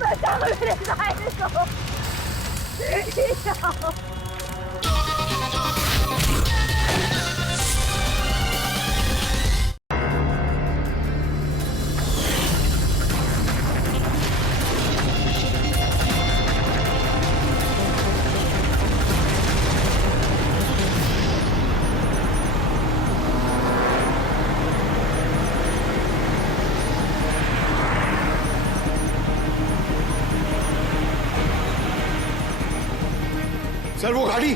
बचाओ मेरे साहिल को। सर वो गाड़ी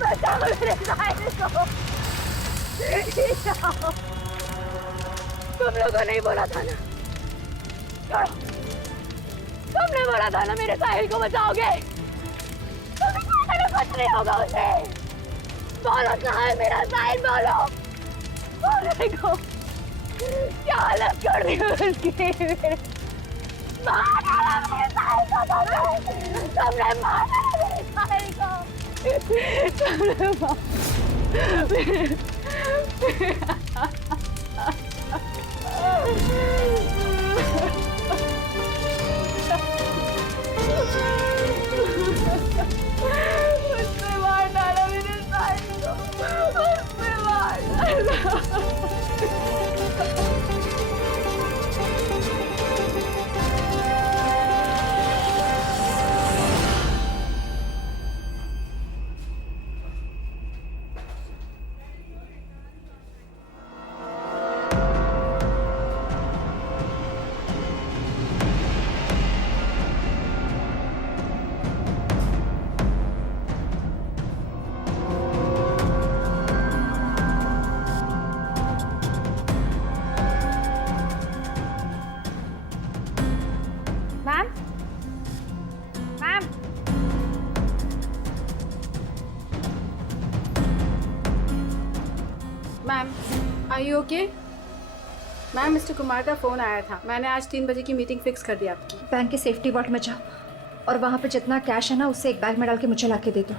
बचाओ मेरे साहिल को। तुम लोगों ने बोला था ना, छोड़ो। तुमने बोला था ना मेरे साहिल को बचाओगे। कुछ नहीं होगा उसे। बोलो कहाँ है मेरा साहिल, बोलो। बोलने को क्या हालत कर दी उसकी। मार डाला मेरे साहिल को। तुमने मार डाला मेरे साहिल को। तुमने उसने मार डाला मेरे साहिल को। उसने मार डाला। Ma'am, are you okay? Ma'am, mister Kumar का फ़ोन आया था। मैंने आज 3 बजे की मीटिंग फिक्स कर दी आपकी। बैंक के सेफ्टी वॉल्ट में जाओ और वहाँ पे जितना कैश है ना उससे एक बैग में डाल के मुझे ला के दे दो।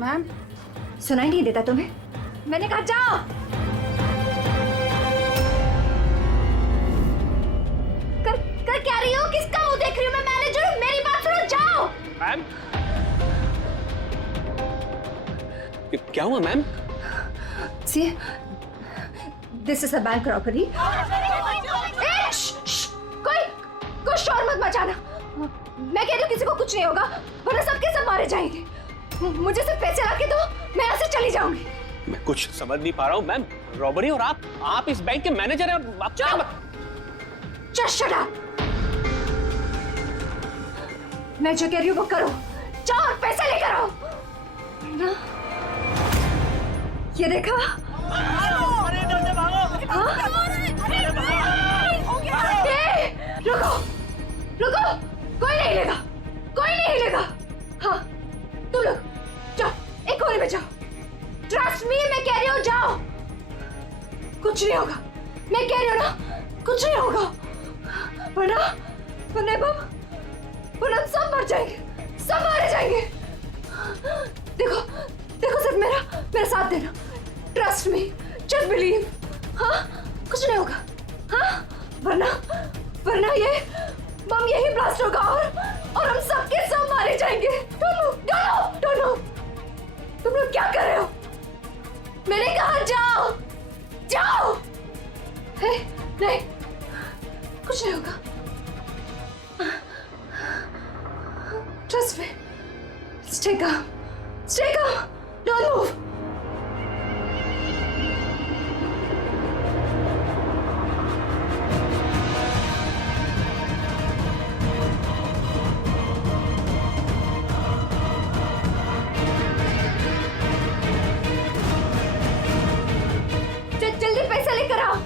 मैम, सुनाई नहीं देता तुम्हें? मैंने कहा जाओ। कर क्या रही हो? किसका मुंह देख रही हो? मैं मैनेजर हूँ, मेरी बात सुनो, जाओ। मैम, क्या हुआ ma'am? See, this is a bank robbery. कोई शोर मत मचाना। मैं कह रही हूँ किसी को कुछ नहीं होगा, वरना सबके सब मारे जाएंगे। मुझे सिर्फ पैसे ला के दो, मैं यहाँ से चली जाऊंगी। मैं कुछ समझ नहीं पा रहा हूँ मैम। रॉबरी और आप इस बैंक के मैनेजर हैं। आप क्या? Just shut up. मैं जो कह रही हूँ वो करो, जाओ और पैसे लेकर आओ ना। ये देखा? रुको रुको, कोई नहीं लेगा, कोई नहीं लेगा। हाँ तुम लोग जाओ, एक कोने में जाओ। ट्रस्ट मी, मैं कह रही हूँ जाओ, कुछ नहीं होगा। मैं कह रही हूँ ना, कुछ नहीं होगा। वरना वरना हम सब मर जाएंगे, सब मारे जाएंगे। देखो देखो, सिर्फ मेरा साथ देना। Trust me, just believe. हाँ कुछ नहीं होगा। हाँ वरना ये बम यही ब्लास्ट होगा और हम सबके सब मारे जाएंगे। Don't move. तुम लोग क्या कर रहे हो? मैंने कहा जाओ जाओ। नहीं, कुछ नहीं होगा। Trust me, stay calm, don't move. जल्दी पैसा लेकर आओ।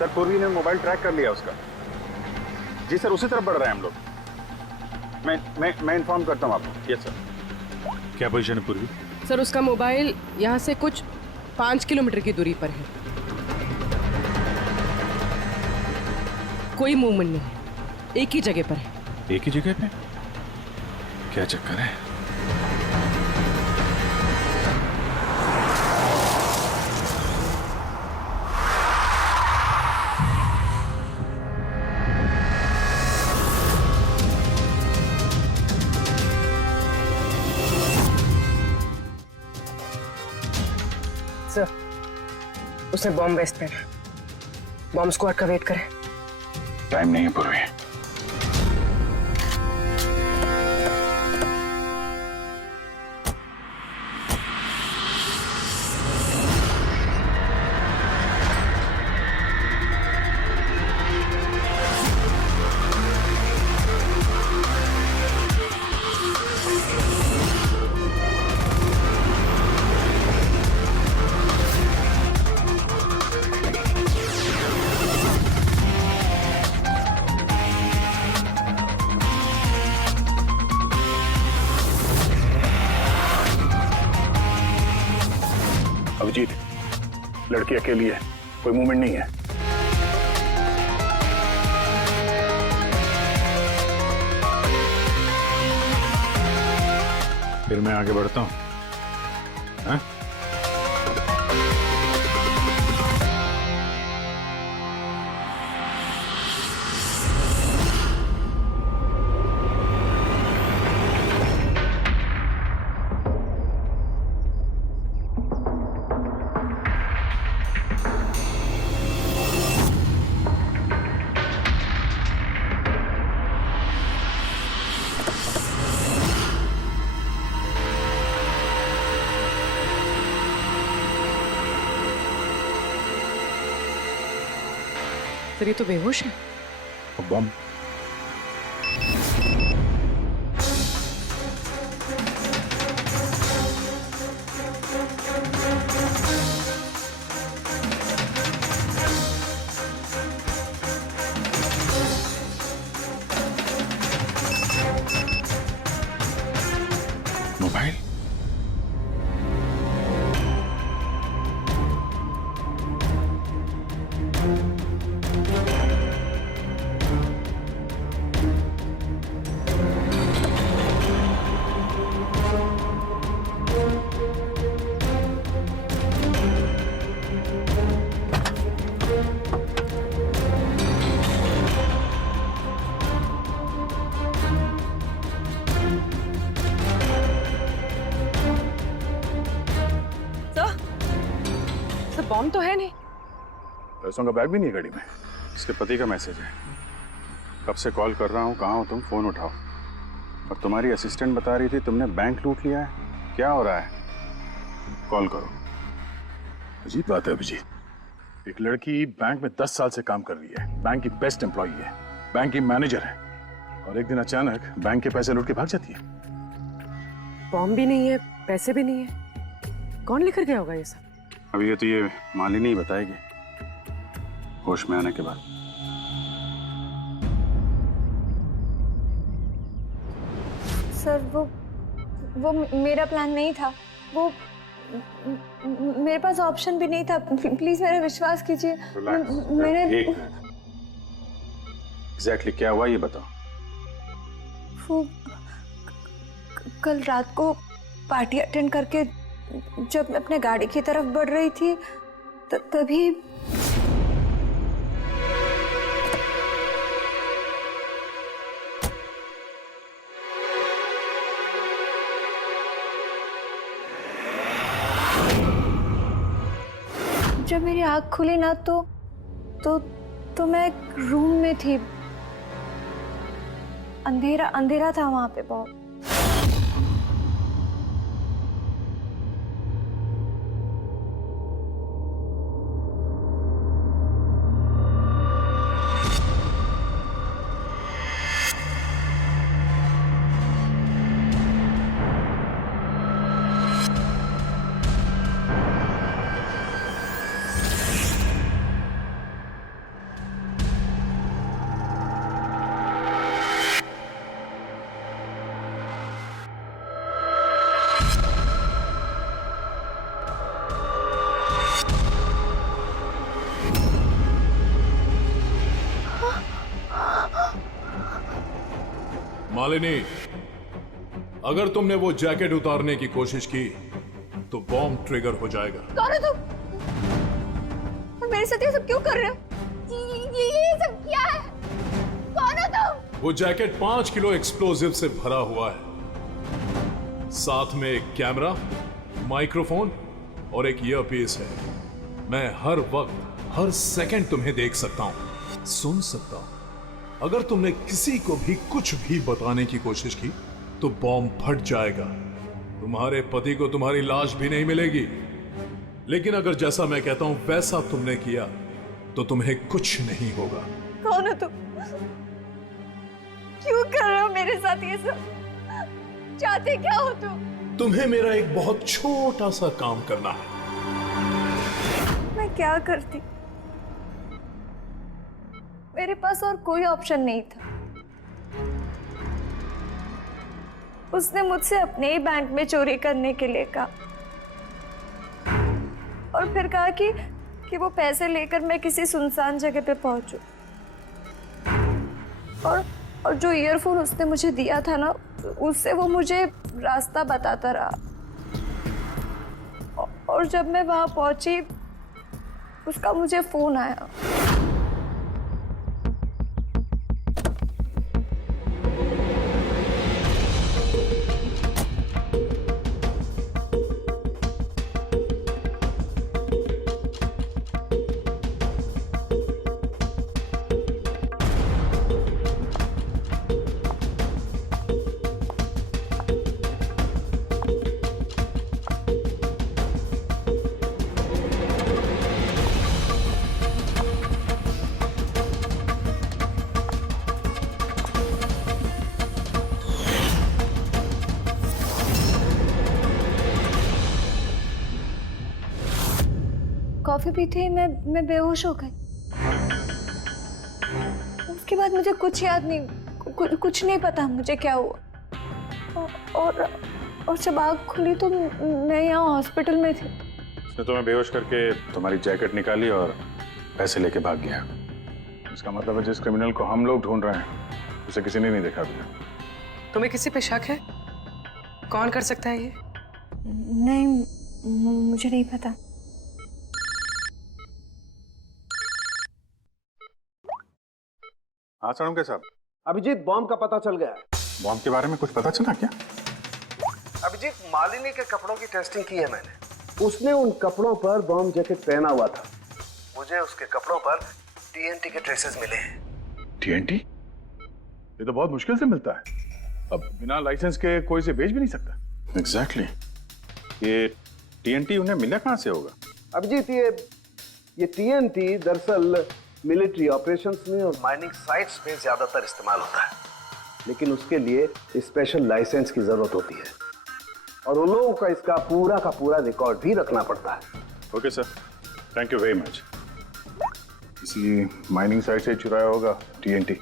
सर पूर्वी ने मोबाइल ट्रैक कर लिया उसका। जी सर, उसी तरफ बढ़ रहे हैं हम लोग। मैं इन्फॉर्म करता हूँ आपको। Yes sir. क्या पोजीशन है पूर्वी? सर उसका मोबाइल यहाँ से कुछ 5 किलोमीटर की दूरी पर है। कोई मूवमेंट नहीं है, एक ही जगह पर है। एक ही जगह पे? क्या चक्कर है? सर उसने बॉम्ब वेस्ट पहना, बॉम्ब स्क्वाड का वेट करें। टाइम नहीं है पूर्वी। अभिजीत, लड़की अकेली है, कोई मूवमेंट नहीं है। फिर मैं आगे बढ़ता हूं। हाँ? सर ये तो बेहोश है। बम। मोबाइल। सर बॉम्ब तो है नहीं। पैसों का बैग भी नहीं है गाड़ी में। इसके पति का मैसेज है। कब से कॉल कर रहा हूँ, कहाँ हो तुम, फोन उठाओ। और तुम्हारी असिस्टेंट बता रही थी तुमने बैंक लूट लिया है। क्या हो रहा है? कॉल करो। अजीब बात है अभिजीत, एक लड़की बैंक में 10 साल से काम कर रही है, बैंक की बेस्ट एम्प्लॉई है, बैंक की मैनेजर है, और एक दिन अचानक बैंक के पैसे लूट के भाग जाती है। बॉम्ब भी नहीं है, पैसे भी नहीं है, कौन लेकर गया होगा ये सब? अब ये तो ये मालिनी ही बताएगी होश में आने के बाद। सर वो मेरा प्लान नहीं था। वो मेरे पास ऑप्शन भी नहीं था। प्लीज मेरा विश्वास कीजिए। मैंने एग्जैक्टली क्या हुआ ये बताओ। वो कल रात को पार्टी अटेंड करके जब मैं अपने गाड़ी की तरफ बढ़ रही थी तभी जब मेरी आँख खुली ना तो मैं एक रूम में थी। अंधेरा था वहां पे बहुत। मालिनी, अगर तुमने वो जैकेट उतारने की कोशिश की तो बॉम्ब ट्रिगर हो जाएगा। कौन हो तुम? और मेरे साथ ये सब क्यों कर रहे हो? ये सब क्या है? कौन हो तुम? वो जैकेट 5 किलो एक्सप्लोजिव से भरा हुआ है, साथ में एक कैमरा, माइक्रोफोन और एक ईयरपीस है। मैं हर वक्त हर सेकंड तुम्हें देख सकता हूं, सुन सकता हूं। अगर तुमने किसी को भी कुछ भी बताने की कोशिश की तो बॉम्ब फट जाएगा। तुम्हारे पति को तुम्हारी लाश भी नहीं मिलेगी। लेकिन अगर जैसा मैं कहता हूं वैसा तुमने किया तो तुम्हें कुछ नहीं होगा। कौन हो तुम? क्यों कर रहे हो मेरे साथ ये सब? चाहते क्या हो तुम? तुम्हें मेरा एक बहुत छोटा सा काम करना है। मैं क्या करती? मेरे पास और कोई ऑप्शन नहीं था। उसने मुझसे अपने ही बैंक में चोरी करने के लिए कहा और फिर कहा कि वो पैसे लेकर मैं किसी सुनसान जगह पे पहुंचूं। और जो ईयरफोन उसने मुझे दिया था ना, उससे वो मुझे रास्ता बताता रहा। और जब मैं वहां पहुंची उसका मुझे फोन आया। कॉफी पीते ही मैं बेहोश हो गई। उसके बाद मुझे कुछ याद नहीं, कुछ नहीं पता मुझे क्या हुआ। और जब आँख खुली तो मैं यहाँ हॉस्पिटल में थी। उसने तुम्हें बेहोश करके तुम्हारी जैकेट निकाली और पैसे लेके भाग गया। इसका मतलब है जिस क्रिमिनल को हम लोग ढूंढ रहे हैं उसे किसी ने नहीं देखा अभी। तुम्हें किसी पे शक है? कौन कर सकता है ये? नहीं, मुझे नहीं पता। हाँ साणुके साहब। अभिजीत, बॉम्ब का पता चल गया है। बॉम्ब के बारे में कुछ पता चला क्या? अभिजीत, मालिनी के कपड़ों की टेस्टिंग की है मैंने। उसने उन कपड़ों पर बॉम्ब जैकेट पहना हुआ था। मुझे उसके कपड़ों पर टीएनटी के ट्रेसेस मिले हैं। टीएनटी? ये तो बहुत मुश्किल से मिलता है। अब बिना लाइसेंस के कोई से बेच भी नहीं सकता। एग्जैक्टली। ये टीएनटी उन्हें मिला कहाँ से होगा? अभिजीत, ये टीएनटी दरअसल मिलिट्री ऑपरेशंस में और माइनिंग साइट्स पे ज्यादातर इस्तेमाल होता है, लेकिन उसके लिए स्पेशल लाइसेंस की जरूरत होती है और उन लोगों का इसका पूरा रिकॉर्ड भी रखना पड़ता है। Okay sir, thank you very much. किसी माइनिंग साइट से चुराया होगा टीएनटी।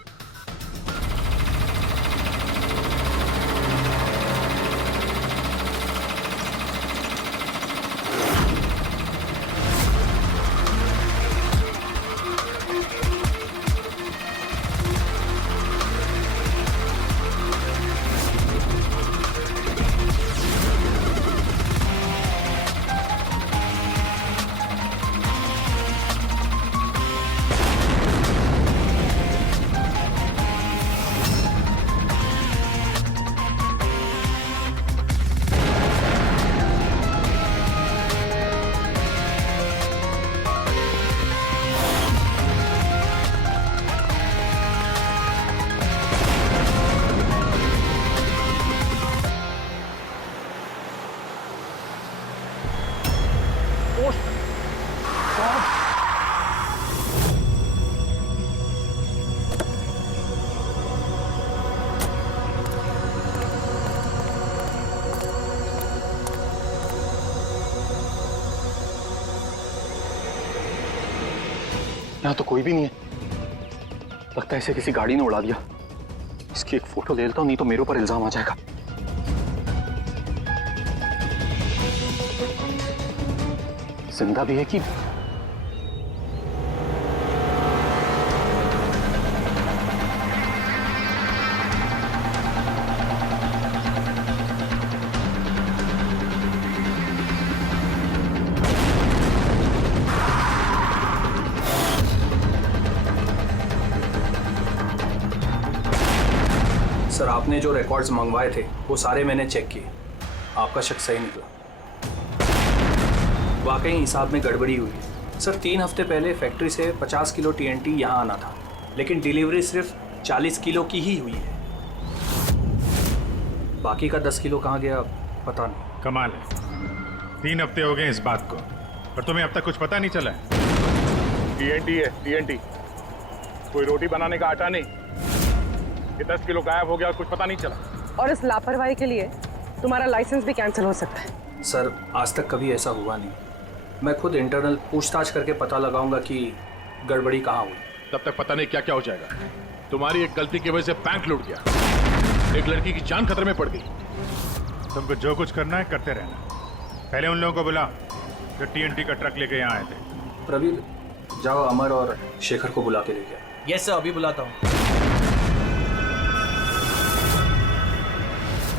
यहाँ तो कोई भी नहीं है। लगता है इसे किसी गाड़ी ने उड़ा दिया। इसकी एक फोटो ले लेता हूँ, नहीं तो मेरे ऊपर इल्जाम आ जाएगा। जिंदा भी है कि सर, आपने जो रिकॉर्ड्स मंगवाए थे वो सारे मैंने चेक किए। आपका शक सही निकला। वाकई हिसाब में गड़बड़ी हुई है। सर, 3 हफ्ते पहले फैक्ट्री से 50 किलो टीएनटी यहाँ आना था, लेकिन डिलीवरी सिर्फ 40 किलो की ही हुई है। बाकी का 10 किलो कहाँ गया पता नहीं। कमाल है, 3 हफ्ते हो गए इस बात को और तुम्हें अब तक कुछ पता नहीं चला है? टीएनटी है, टीएनटी। कोई रोटी बनाने का आटा नहीं। ये 10 किलो गायब हो गया और कुछ पता नहीं चला। और इस लापरवाही के लिए तुम्हारा लाइसेंस भी कैंसिल हो सकता है। सर, आज तक कभी ऐसा हुआ नहीं। मैं खुद इंटरनल पूछताछ करके पता लगाऊंगा कि गड़बड़ी कहाँ हुई। तब तक पता नहीं क्या क्या हो जाएगा। तुम्हारी एक गलती की वजह से बैंक लूट गया, एक लड़की की जान खतरे में पड़ गई। तुमको जो कुछ करना है करते रहना। पहले उन लोगों को बुला जो टीएनटी का ट्रक लेके यहाँ आए थे। प्रवीण, जाओ अमर और शेखर को बुला के लेके आओ। यस सर, अभी बुलाता हूँ।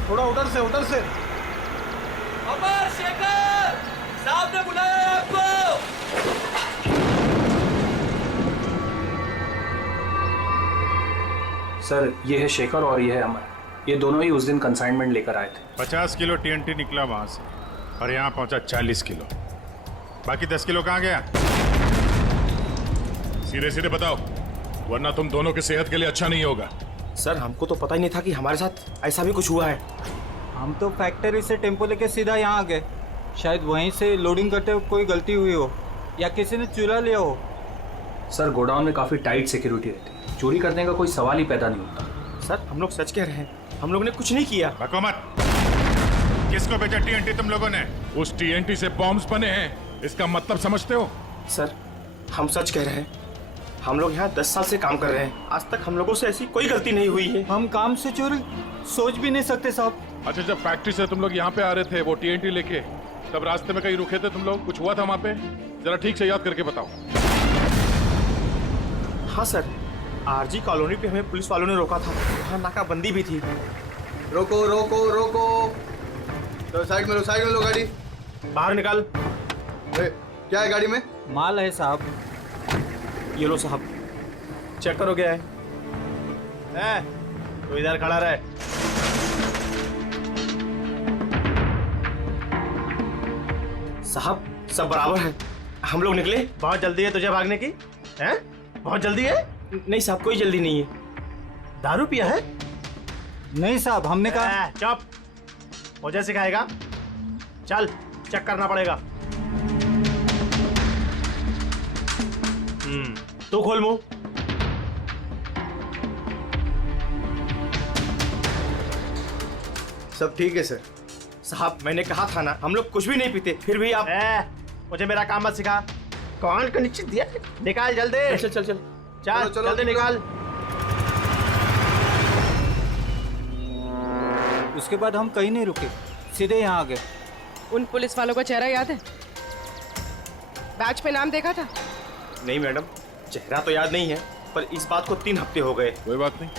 थोड़ा उधर से अमर, शेखर साहब ने बुलाया है आपको। सर, ये है शेखर और ये है अमर। ये दोनों ही उस दिन कंसाइनमेंट लेकर आए थे। 50 किलो टीएनटी निकला वहां से और यहाँ पहुंचा 40 किलो। बाकी 10 किलो कहाँ गया? सीधे सीधे बताओ, वरना तुम दोनों की सेहत के लिए अच्छा नहीं होगा। सर, हमको तो पता ही नहीं था कि हमारे साथ ऐसा भी कुछ हुआ है। हम तो फैक्ट्री से टेम्पो लेके सीधा यहाँ आ गए। शायद वहीं से लोडिंग करते हुए कोई गलती हुई हो या किसी ने चुरा लिया हो। सर, गोडाउन में काफ़ी टाइट सिक्योरिटी रहती है। चोरी करने का कोई सवाल ही पैदा नहीं होता। सर, हम लोग सच कह रहे हैं, हम लोग ने कुछ नहीं किया। बको मत। किसको भेजा टीएनटी तुम लोगों ने? उस टीएनटी से बॉम्ब्स बने हैं, इसका मतलब समझते हो? सर हम सच कह रहे हैं, हम लोग यहाँ 10 साल से काम कर रहे हैं, आज तक हम लोगों से ऐसी कोई गलती नहीं हुई है। हम काम से चोरी सोच भी नहीं सकते साहब। अच्छा, जब फैक्ट्री से तुम लोग यहाँ पे आ रहे थे वो TNT लेके, तब रास्ते में कहीं रुके थे तुम लोग? कुछ हुआ था वहाँ पे? जरा ठीक से याद करके बताओ। हाँ सर, RG कॉलोनी पे हमें पुलिस वालों ने रोका था, वहाँ नाकाबंदी भी थी। रोको रोको रोको, तो साइड में लो गाड़ी। बाहर निकाल। क्या है गाड़ी में? माल है साहब। ये लो साहब, चेक करो क्या है। तो इधर खड़ा रहे। साहब सब बराबर है, हम लोग निकले। बहुत जल्दी है तुझे भागने की? हैं? बहुत जल्दी है? नहीं साहब, कोई जल्दी नहीं है। दारू पिया है? नहीं साहब, हमने कहा। चुप, मुझे सिखाएगा? चल चेक करना पड़ेगा। तू खोल मुंह। सब ठीक है सर। साहब मैंने कहा था ना, हम लोग कुछ भी नहीं पीते, फिर भी आप मुझे मेरा काम मत सिखा। कौन का निश्चित दिया? निकाल जल्दी। चल चल चल चल, जल्दी निकाल। उसके बाद हम कहीं नहीं रुके, सीधे यहाँ आ गए। उन पुलिस वालों का चेहरा याद है? बैच पे नाम देखा था? नहीं मैडम, चेहरा तो याद नहीं है, पर इस बात को 3 हफ्ते हो गए। कोई बात नहीं,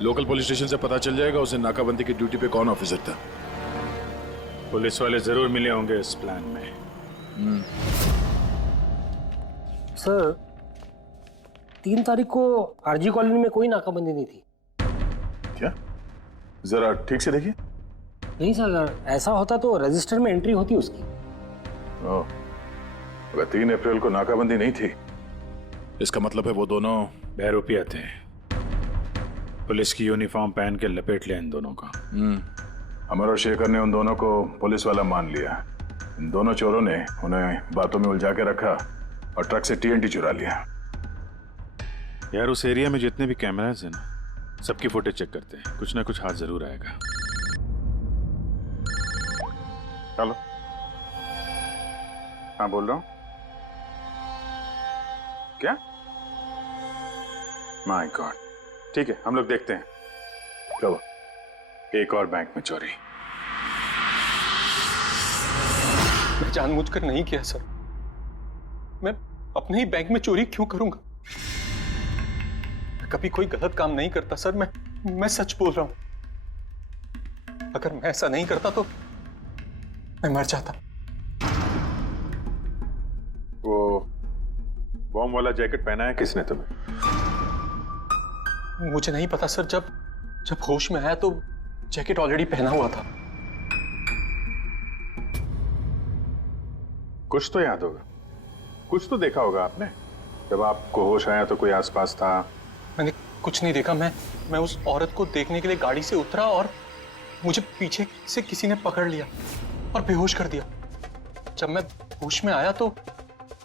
लोकल पुलिस स्टेशन से पता चल जाएगा उसे नाकाबंदी की ड्यूटी पे कौन ऑफिसर था। पुलिस वाले जरूर मिले होंगे इस प्लान में। सर 3 तारीख को RG कॉलोनी में कोई नाकाबंदी नहीं थी। क्या? जरा ठीक से देखिए। नहीं सर, अगर ऐसा होता तो रजिस्टर में एंट्री होती उसकी। ओह, अगर 3 अप्रैल को नाकाबंदी नहीं थी, इसका मतलब है वो दोनों बहरूपिया थे। पुलिस की यूनिफॉर्म पहन के लपेट लिया इन दोनों का। अमर और शेखर ने उन दोनों को पुलिस वाला मान लिया। इन दोनों चोरों ने उन्हें बातों में उलझा के रखा और ट्रक से TNT चुरा लिया। यार उस एरिया में जितने भी कैमरास हैं ना, सबकी फुटेज चेक करते हैं, कुछ ना कुछ हाथ जरूर आएगा। हेलो, हाँ बोल रहा हूँ। क्या? माय गॉड, ठीक है हम लोग देखते हैं। चलो, एक और बैंक में चोरी। मैं जानबूझकर नहीं किया सर, मैं अपने ही बैंक में चोरी क्यों करूंगा? मैं कभी कोई गलत काम नहीं करता सर, मैं सच बोल रहा हूं। अगर मैं ऐसा नहीं करता तो मैं मर जाता। वो बॉम्ब वाला जैकेट पहना है किसने तुम्हें? मुझे नहीं पता सर, जब होश में आया तो जैकेट ऑलरेडी पहना हुआ था। कुछ तो याद होगा, कुछ तो देखा होगा आपने। जब आपको होश आया तो कोई आसपास था? मैंने कुछ नहीं देखा। मैं उस औरत को देखने के लिए गाड़ी से उतरा और मुझे पीछे से किसी ने पकड़ लिया और बेहोश कर दिया। जब मैं होश में आया तो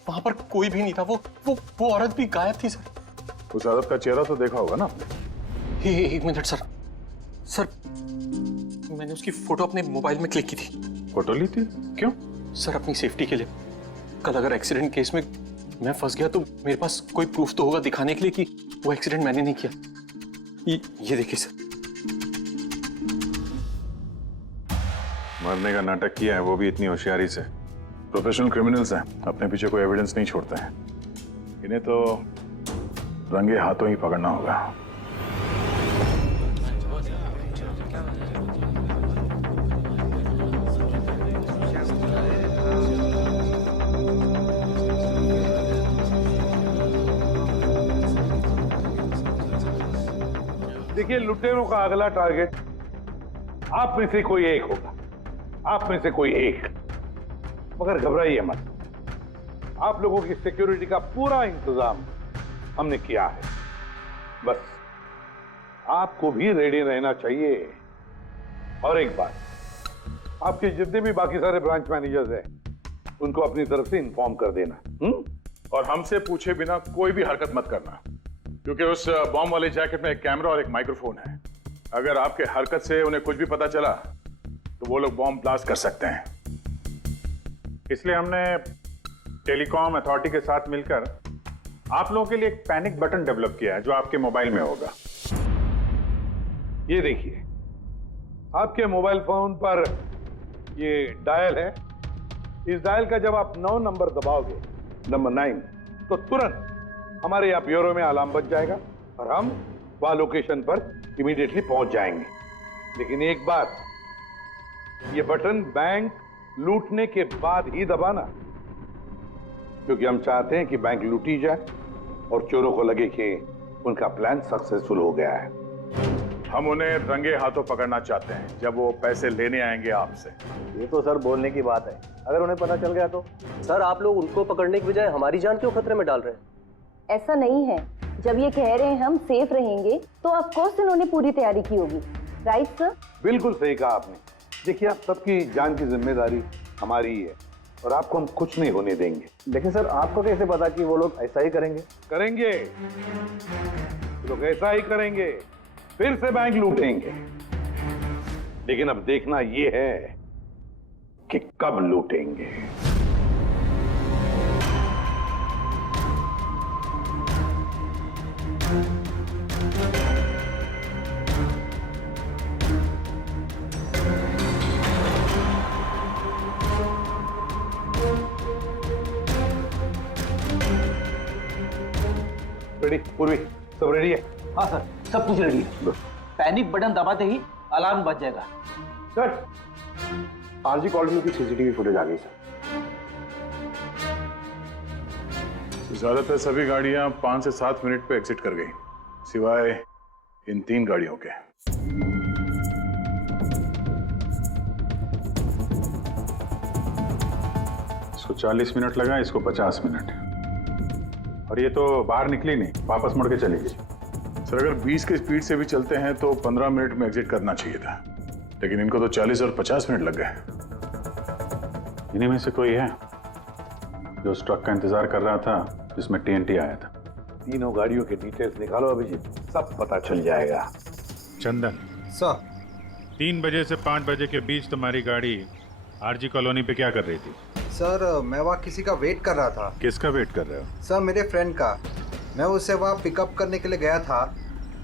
वहां पर कोई भी नहीं था। वो औरत भी गायब थी सर। उस औरत का चेहरा तो देखा होगा ना आपने? एक मिनट सर, मैंने उसकी फोटो अपने मोबाइल में क्लिक की थी। फोटो ली थी? क्यों? सर अपनी सेफ्टी के लिए। कल अगर एक्सीडेंट केस में मैं फंस गया तो मेरे पास कोई प्रूफ तो होगा दिखाने के लिए कि वो एक्सीडेंट मैंने नहीं किया। ये देखिए सर। मरने का नाटक किया है, वो भी इतनी होशियारी से। प्रोफेशनल क्रिमिनल्स हैं, अपने पीछे कोई एविडेंस नहीं छोड़ते हैं। इन्हें तो रंगे हाथों ही पकड़ना होगा। देखिए, लुटेरों का अगला टारगेट आप में से कोई एक होगा, आप में से कोई एक। मगर घबराइए मत, आप लोगों की सिक्योरिटी का पूरा इंतजाम हमने किया है। बस आपको भी रेडी रहना चाहिए। और एक बात, आपके जितने भी बाकी सारे ब्रांच मैनेजर्स हैं उनको अपनी तरफ से इन्फॉर्म कर देना। और हमसे पूछे बिना कोई भी हरकत मत करना, क्योंकि उस बॉम्ब वाले जैकेट में एक कैमरा और एक माइक्रोफोन है। अगर आपके हरकत से उन्हें कुछ भी पता चला तो वो लोग बॉम्ब ब्लास्ट कर सकते हैं। इसलिए हमने टेलीकॉम अथॉरिटी के साथ मिलकर आप लोगों के लिए एक पैनिक बटन डेवलप किया है जो आपके मोबाइल में होगा। ये देखिए, आपके मोबाइल फोन पर ये डायल है। इस डायल का जब आप 9 नंबर दबाओगे, नंबर 9, तो तुरंत हमारे यहाँ ब्यूरो में अलार्म बज जाएगा और हम वहां लोकेशन पर इमीडिएटली पहुंच जाएंगे। लेकिन एक बात, ये बटन बैंक लूटने के बाद ही दबाना, क्योंकि हम चाहते हैं कि बैंक लूटी जाए और चोरों को लगे कि उनका प्लान सक्सेसफुल हो गया है। हम उन्हें रंगे हाथों पकड़ना चाहते हैं जब वो पैसे लेने आएंगे आपसे। ये तो सर बोलने की बात है, अगर उन्हें पता चल गया तो? सर आप लोग उनको पकड़ने की बजाय हमारी जान क्यों खतरे में डाल रहे हैं? ऐसा नहीं है, जब ये कह रहे हैं हम सेफ रहेंगे तो ऑफ कोर्स इन्होंने पूरी तैयारी की होगी। Right sir? बिल्कुल सही कहा आपने। देखिए, आप सबकी जान की जिम्मेदारी हमारी ही है और आपको हम कुछ नहीं होने देंगे। लेकिन सर आपको कैसे पता कि वो लोग ऐसा ही करेंगे? करेंगे, लोग ऐसा ही करेंगे, फिर से बैंक लूटेंगे। लेकिन अब देखना ये है कि कब लूटेंगे। रेडी? पूर्वी सब रेडी है? हाँ सर, सब कुछ रेडी है। पैनिक बटन दबाते ही अलार्म बज जाएगा। सर, आरजी कॉलोनी की सीसीटीवी फुटेज आ गई सर। ज्यादातर सभी गाड़ियां 5 से 7 मिनट पे एग्जिट कर गई, सिवाय इन 3 गाड़ियों के। इसको 40 मिनट लगा, इसको 50 मिनट। और ये तो बाहर निकली नहीं, वापस मुड़ के चली गई। सर अगर 20 की स्पीड से भी चलते हैं तो 15 मिनट में एग्जिट करना चाहिए था, लेकिन इनको तो 40 और 50 मिनट लग गए। इन्हीं में से कोई है जो उस ट्रक का इंतजार कर रहा था जिसमें TNT आया था? तीनों गाड़ियों के डिटेल्स निकालो अभिजीत, सब पता चल जाएगा। चंदन सर, 3 बजे से 5 बजे के बीच तुम्हारी गाड़ी आरजी कॉलोनी पे क्या कर रही थी? सर मैं वहाँ किसी का वेट कर रहा था। किसका वेट कर रहे हो? सर मेरे फ्रेंड का। मैं उसे वहाँ पिकअप करने के लिए गया था,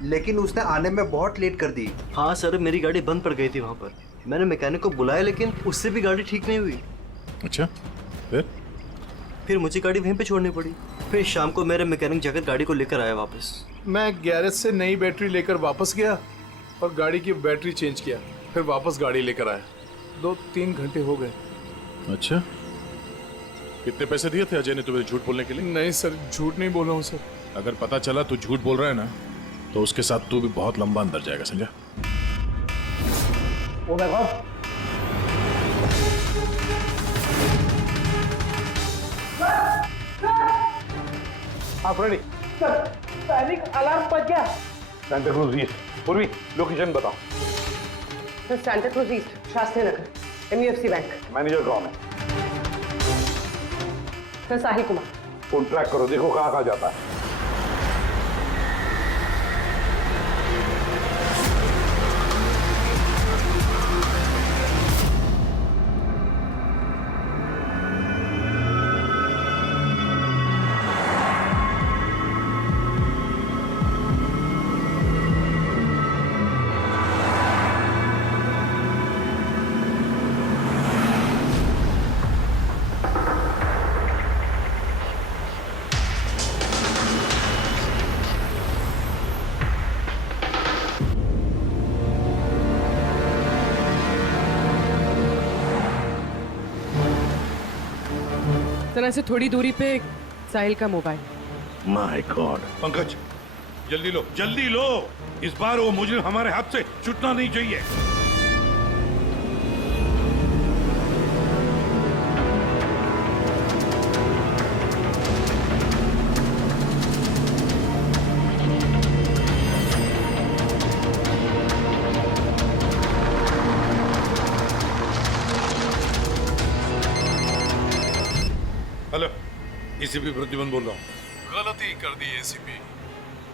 लेकिन उसने आने में बहुत लेट कर दी। हाँ सर, मेरी गाड़ी बंद पड़ गई थी वहाँ पर। मैंने मैकेनिक को बुलाया लेकिन उससे भी गाड़ी ठीक नहीं हुई। अच्छा, फिर मुझे गाड़ी वहीं पे छोड़नी पड़ी। फिर शाम को मेरे मैकेनिक जाकर गाड़ी को लेकर आया वापस। मैं गैरेज से नई बैटरी लेकर वापस गया और गाड़ी की बैटरी चेंज किया, फिर वापस गाड़ी लेकर आया। 2-3 घंटे हो गए। अच्छा, कितने पैसे दिए थे अजय ने तुम्हें झूठ बोलने के लिए? नहीं सर, झूठ नहीं बोला हूँ सर। अगर पता चला तू झूठ बोल रहा है ना, तो उसके साथ तू भी बहुत लंबा अंदर जाएगा, समझा? ओ माय गॉड, आप रेडी? सर पैनिक अलार्म बज गया। सेंटा क्रूज ईस्ट। पूर्वी लोकेशन बताओ। Sir Santa Cruz east, Shastri Nagar, MUFC bank. Manager कौन है? Sir Sahil Kumar. Phone track करो, देखो कहाँ कहाँ जाता है। तरह से थोड़ी दूरी पे साहिल का मोबाइल। My God. पंकज जल्दी लो, इस बार वो मुझे हमारे हाथ से छूटना नहीं चाहिए। हेलो, एसीपी प्रतिबंध बोल रहा हूँ। गलती कर दी एसीपी,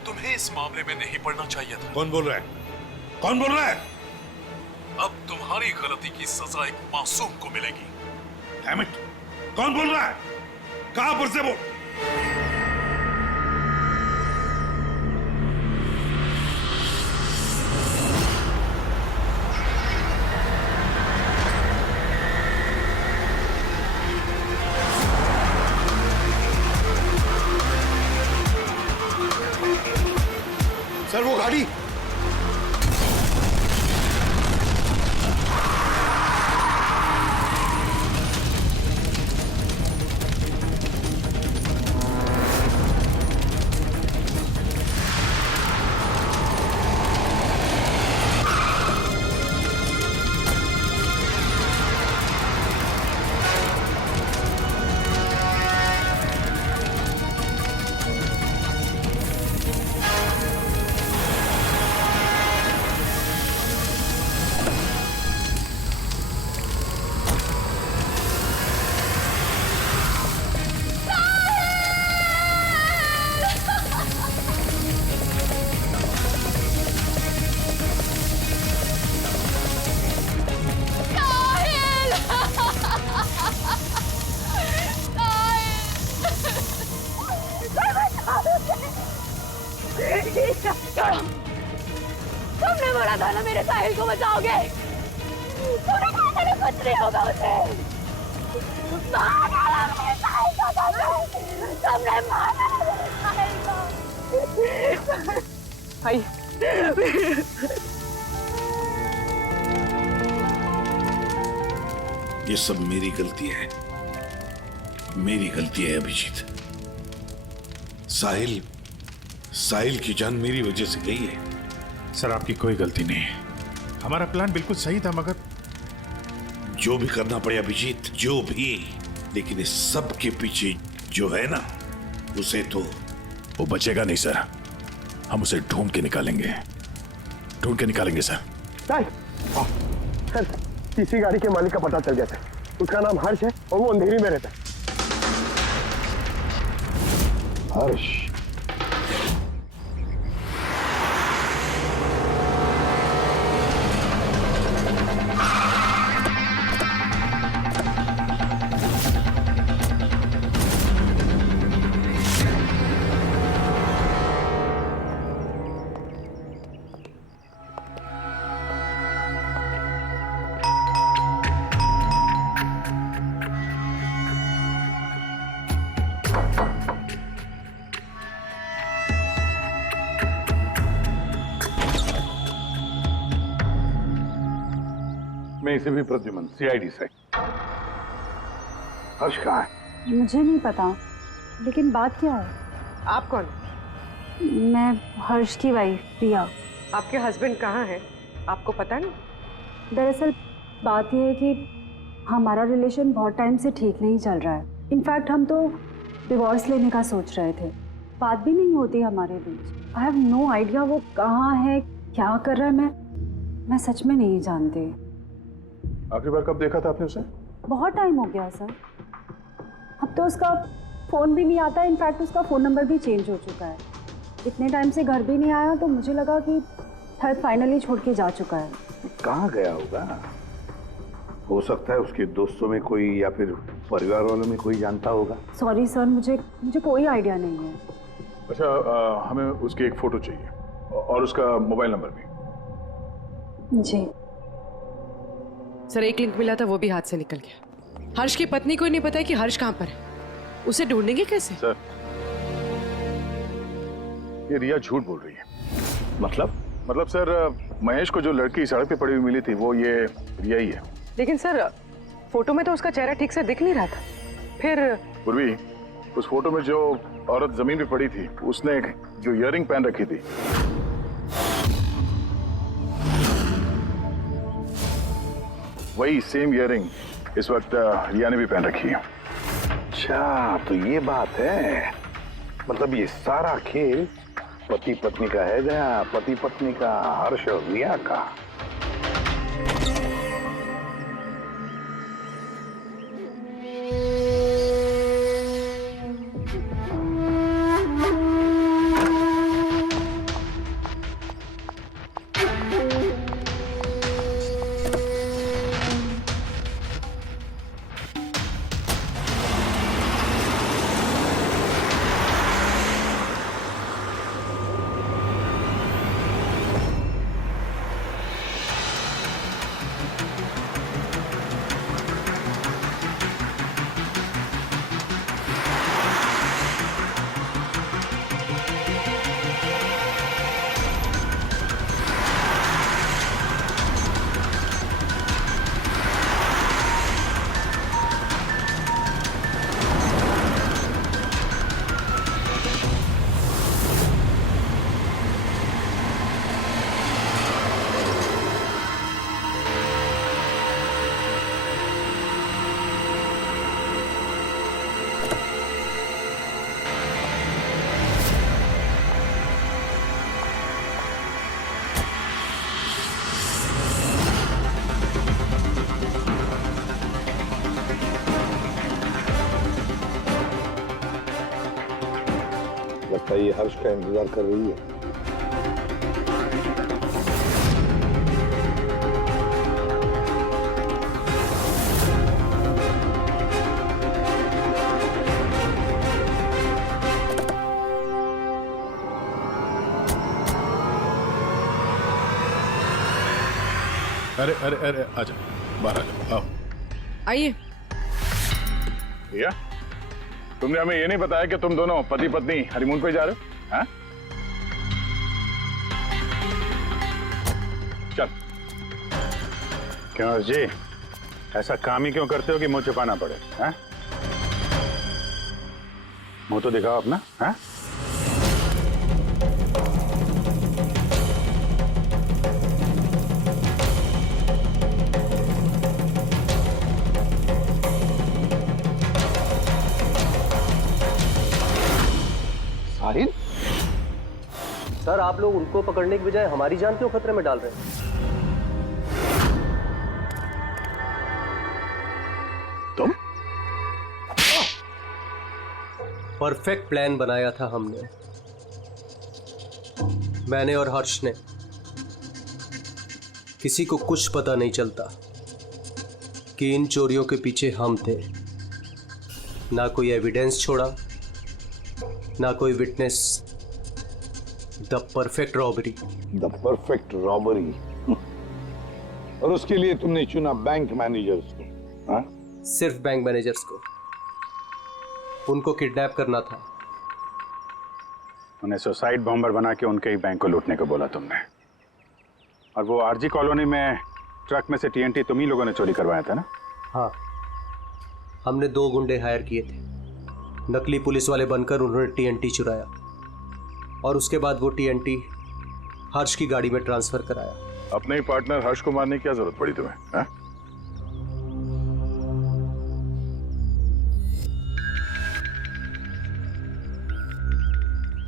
तुम्हें इस मामले में नहीं पड़ना चाहिए था। कौन बोल रहा है? कौन बोल रहा है? अब तुम्हारी गलती की सजा एक मासूम को मिलेगी। डैम इट, कौन बोल रहा है? कहां पर से वो? सर वो गाड़ी तुमने बोला था ना मेरे साहिल को बचाओगे। तुमने कहा था ना कुछ नहीं होगा उसे। मार डाला मेरे साहिल को तुमने मार डाला मेरे साहिल को। भाई ये सब मेरी गलती है, मेरी गलती है अभिजीत। साहिल की जान मेरी वजह से गई है। सर आपकी कोई गलती नहीं है, हमारा प्लान बिल्कुल सही था, मगर जो भी करना पड़े अभिजीत, जो भी, लेकिन इस सब के पीछे जो है ना, उसे तो वो बचेगा नहीं सर, हम उसे ढूंढ के निकालेंगे सर। सर तीसरी गाड़ी के मालिक का पता चल गया सर। उसका नाम हर्ष है और वो अंधेरी में रहता है। हर्ष? मैं इसे भी प्रद्युमन सीआईडी से। हर्ष कहाँ है? मुझे नहीं पता, लेकिन बात क्या है? आप कौन? मैं हर्ष की वाइफ प्रिया। आपके हस्बैंड कहाँ हैं? आपको पता नहीं? दरअसल बात यह है कि हमारा रिलेशन बहुत टाइम से ठीक नहीं चल रहा है। इनफैक्ट हम तो डिवोर्स लेने का सोच रहे थे, बात भी नहीं होती हमारे बीच। आई हैव नो आइडिया वो कहाँ है, क्या कर रहा है, मैं सच में नहीं जानती। आखिरी बार कब देखा था आपने उसे? बहुत टाइम हो गया सर, अब तो उसका फ़ोन भी नहीं आता। इनफैक्ट उसका फ़ोन नंबर भी चेंज हो चुका है। इतने टाइम से घर भी नहीं आया, तो मुझे लगा कि शायद फाइनली छोड़ के जा चुका है। कहाँ गया होगा? हो सकता है उसके दोस्तों में कोई या फिर परिवार वालों में कोई जानता होगा। सॉरी सर, मुझे कोई आइडिया नहीं है। अच्छा, हमें उसकी एक फोटो चाहिए और उसका मोबाइल नंबर भी। जी सर, एक लिंक मिला था, वो भी हाथ से निकल गया। हर्ष की पत्नी को नहीं पता है कि हर्ष कहाँ पर है, उसे ढूंढेंगे कैसे? सर, ये रिया झूठ बोल रही है। मतलब सर, महेश को जो लड़की सड़क पे पड़ी हुई मिली थी, वो ये रिया ही है। लेकिन सर, फोटो में तो उसका चेहरा ठीक से दिख नहीं रहा था। फिर पूर्वी, उस फोटो में जो औरत जमीन पे पड़ी थी, उसने जो इयररिंग पहन रखी थी, वही सेम इयररिंग इस वक्त रिया ने भी पहन रखी है। अच्छा, तो ये बात है। मतलब ये सारा खेल पति पत्नी का है या पति पत्नी का, हर्ष और रिया का? ये हर्ष का इंतजार कर रही है। अरे अरे अरे आजा, बाहर आ जाओ, आओ। आइए। भैया, तुमने हमें ये नहीं बताया कि तुम दोनों पति पत्नी हनीमून पे जा रहे हो? हाँ? चल। क्यों जी, ऐसा काम ही क्यों करते हो कि मुंह छुपाना पड़े? हाँ? मुंह तो दिखाओ अपना। हाँ? साहिल? सर, आप लोग उनको पकड़ने की बजाय हमारी जान क्यों खतरे में डाल रहे हैं? तुम? परफेक्ट प्लान बनाया था हमने, मैंने और हर्ष ने। किसी को कुछ पता नहीं चलता कि इन चोरियों के पीछे हम थे। ना कोई एविडेंस छोड़ा, ना कोई witness. The perfect robbery. The perfect robbery. और उसके लिए तुमने चुना बैंक मैनेजर्स को? हाँ? सिर्फ बैंक मैनेजर्स को। उनको किडनैप करना था। उन्हें सुसाइड बॉम्बर बना के उनके ही बैंक को लूटने को बोला तुमने। और वो आरजी कॉलोनी में ट्रक में से टीएनटी तुम ही लोगों ने चोरी करवाया था ना? हाँ, हमने 2 गुंडे हायर किए थे। नकली पुलिस वाले बनकर उन्होंने टीएनटी चुराया और उसके बाद वो टीएनटी हर्ष की गाड़ी में ट्रांसफर कराया। अपने ही पार्टनर हर्ष को मारने की क्या जरूरत पड़ी तुम्हें? हाँ?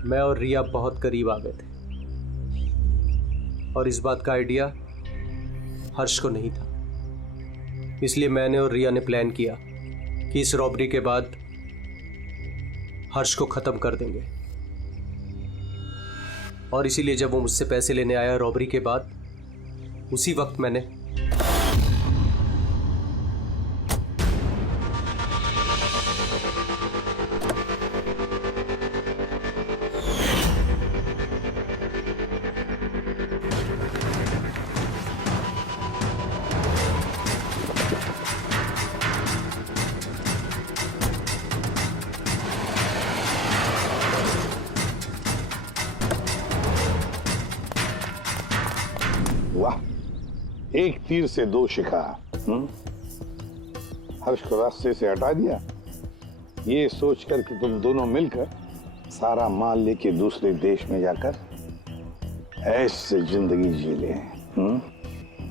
मैं और रिया बहुत करीब आ गए थे और इस बात का आइडिया हर्ष को नहीं था। इसलिए मैंने और रिया ने प्लान किया कि इस रॉबरी के बाद हर्ष को खत्म कर देंगे। और इसीलिए जब वो मुझसे पैसे लेने आया रॉबरी के बाद, उसी वक्त मैंने वाह, एक तीर से 2 शिकार। हर्ष को रास्ते से हटा दिया, ये सोचकर कि तुम दोनों मिलकर सारा माल लेके दूसरे देश में जाकर ऐसे जिंदगी जी ले।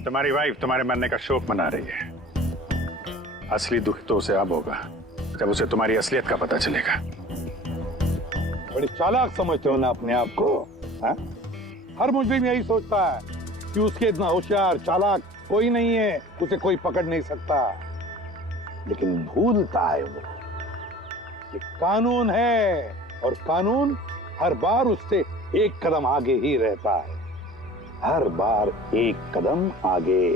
तुम्हारी वाइफ तुम्हारे मरने का शोक मना रही है। असली दुख तो उसे अब होगा जब उसे तुम्हारी असलियत का पता चलेगा। बड़ी चालाक समझते हो ना अपने आप को? हा? हर मुजरिम यही सोचता है कि उसके इतना होशियार चालाक कोई नहीं है, उसे कोई पकड़ नहीं सकता। लेकिन भूलता है वो कि कानून है और कानून हर बार उससे एक कदम आगे ही रहता है। हर बार एक कदम आगे।